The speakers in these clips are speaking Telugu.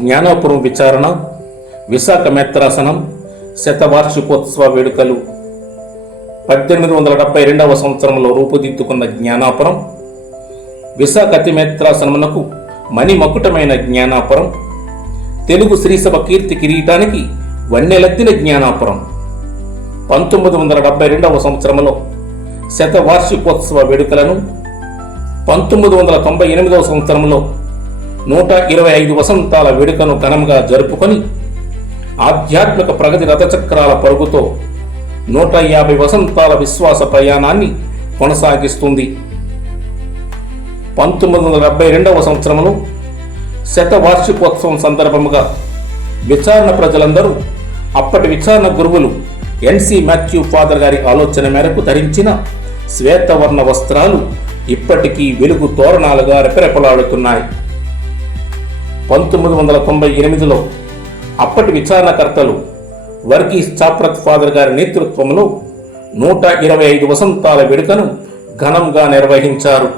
జ్ఞానాపురం విచారణ విశాఖ మేత్రాసనం శతవార్షికోత్సవ వేడుకలు 1872 సంవత్సరంలో రూపుదిద్దుకున్న జ్ఞానాపురం విశాఖ అతి మేత్రాసనమునకు మణిమకుటమైన జ్ఞానాపురం తెలుగు శ్రీసభ కీర్తి కిరీటానికి వన్నెలెత్తిన జ్ఞానాపురం 1972 సంవత్సరంలో శతవార్షికోత్సవ వేడుకలను 1998 సంవత్సరంలో 125 వసంతాల వేడుకను ఘనంగా జరుపుకొని ఆధ్యాత్మిక ప్రగతి రథచక్రాల పరుగుతో 150 వసంతాల విశ్వాస ప్రయాణాన్ని కొనసాగిస్తుంది. 1972 సంవత్సరంలో శతవార్షికోత్సవం సందర్భముగా విచారణ ప్రజలందరూ అప్పటి విచారణ గురువులు ఎన్సి మాథ్యూ ఫాదర్ గారి ఆలోచన మేరకు ధరించిన శ్వేతవర్ణ వస్త్రాలు ఇప్పటికీ వెలుగు తోరణాలుగా రెపరెపలాడుతున్నాయి. 1998లో అప్పటి విచారణకర్తలు వర్గీస్ చాప్రత్ ఫాదర్ గారి నేతృత్వంలో 125 వసంతాల వేడుకను ఘనంగా నిర్వహించారు.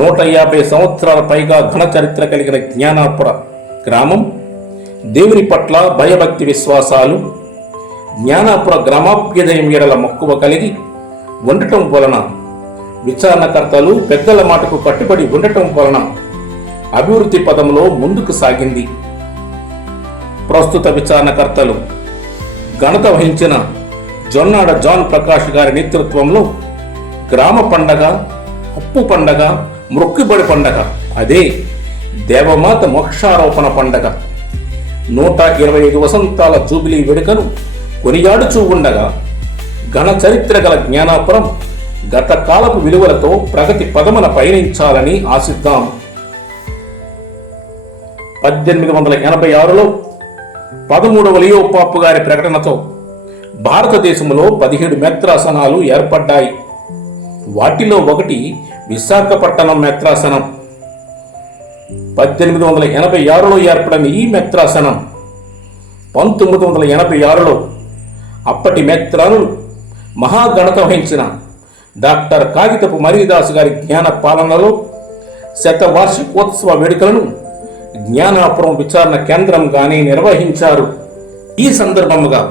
150 సంవత్సరాల పైగా ఘన చరిత్ర కలిగిన జ్ఞానాపుర గ్రామం దేవుని పట్ల భయభక్తి విశ్వాసాలు, జ్ఞానాపుర గ్రామాభ్యుదయం ఎడల మక్కువ కలిగి ఉండటం వలన, విచారణకర్తలు పెద్దల మాటకు కట్టుబడి ఉండటం వలన అభివృద్ధి పదంలో ముందుకు సాగింది. ప్రస్తుత విచారణకర్తలు ఘనత వహించిన జొన్నాడ జాన్ ప్రకాష్ గారి నేతృత్వంలో గ్రామ పండగ, ఉప్పు పండగ, మృక్కిబడి పండగ, అదే దేవమాత మోక్షారోపణ పండగ 125 వసంతాల జూబిలీ వేడుకను కొనియాడుచూ ఉండగా ఘన చరిత్ర గల జ్ఞానాపురం గత కాలపు విలువలతో ప్రగతి పదమున పయనించాలని ఆశిద్దాం. 1886లో 13వ లియో పాపు గారి ప్రకటనతో భారతదేశంలో 17 మేత్రాసనాలు ఏర్పడ్డాయి. వాటిలో ఒకటి విశాఖపట్నం మేత్రాసనం. 1886లో ఏర్పడిన ఈ మేత్రాసనం 1986లో అప్పటి మేత్రానులు మహాఘనత వహించిన డాక్టర్ కాగితపు మరీదాసు గారి జ్ఞాన పాలనలో శతవార్షికోత్సవ వేడుకలను జ్ఞానాపురం విచారణ కేంద్రంగానే నిర్వహించారు. ఈ సందర్భముగా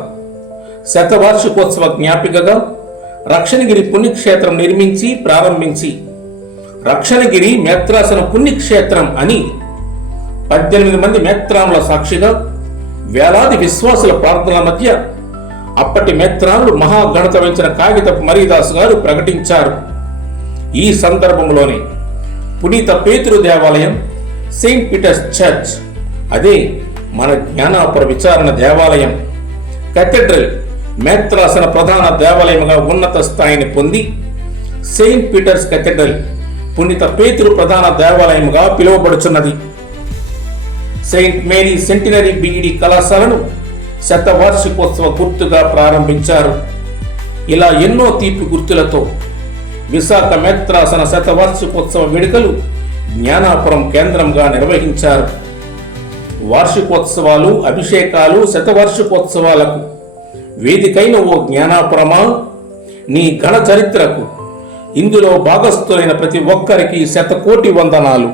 శతవార్షికోత్సవ జ్ఞాపికగా రక్షణగిరి పుణ్యక్షేత్రం నిర్మించి ప్రారంభించి రక్షణగిరి మేత్రాసన పుణ్యక్షేత్రం అని 18 మంది మేత్రాముల సాక్షిగా వేలాది విశ్వాసుల ప్రార్థనల మధ్య అప్పటి మేత్రానులు మహాఘనత వహించిన కాగితపు మరీదాసు గారు ప్రకటించారు. ఈ సందర్భంలోనే పునీత పేతురు దేవాలయం, సెయింట్ పీటర్స్ చర్చ్, అదే మన జ్ఞానాపుర విచారణ దేవాలయం కేథడ్రల్ మేత్రాసన ప్రధాన దేవాలయముగా ఉన్నత స్థాయిని పొంది సెయింట్ పీటర్స్ కేథడ్రల్ పునీత పేతురు ప్రధాన దేవాలయముగా పిలువబడుచున్నది. సెయింట్ మేరీ సెంటినరీ బిఈడి కళాశాలను శతవార్షికోత్సవ గుర్తుగా ప్రారంభించారు. ఇలా ఎన్నో తీపి గుర్తులతో విశాఖ మేత్రాసన శతవార్షికోత్సవ వేడుకలు జ్ఞానాపురం కేంద్రంగా నిర్వహించారు. వార్షికోత్సవాలు, అభిషేకాలు, శతవార్షికోత్సవాలకు వేదికైన ఓ జ్ఞానాపురమా, నీ ఘన చరిత్రకు ఇందులో భాగస్థులైన ప్రతి ఒక్కరికి 100 కోటి వందనాలు.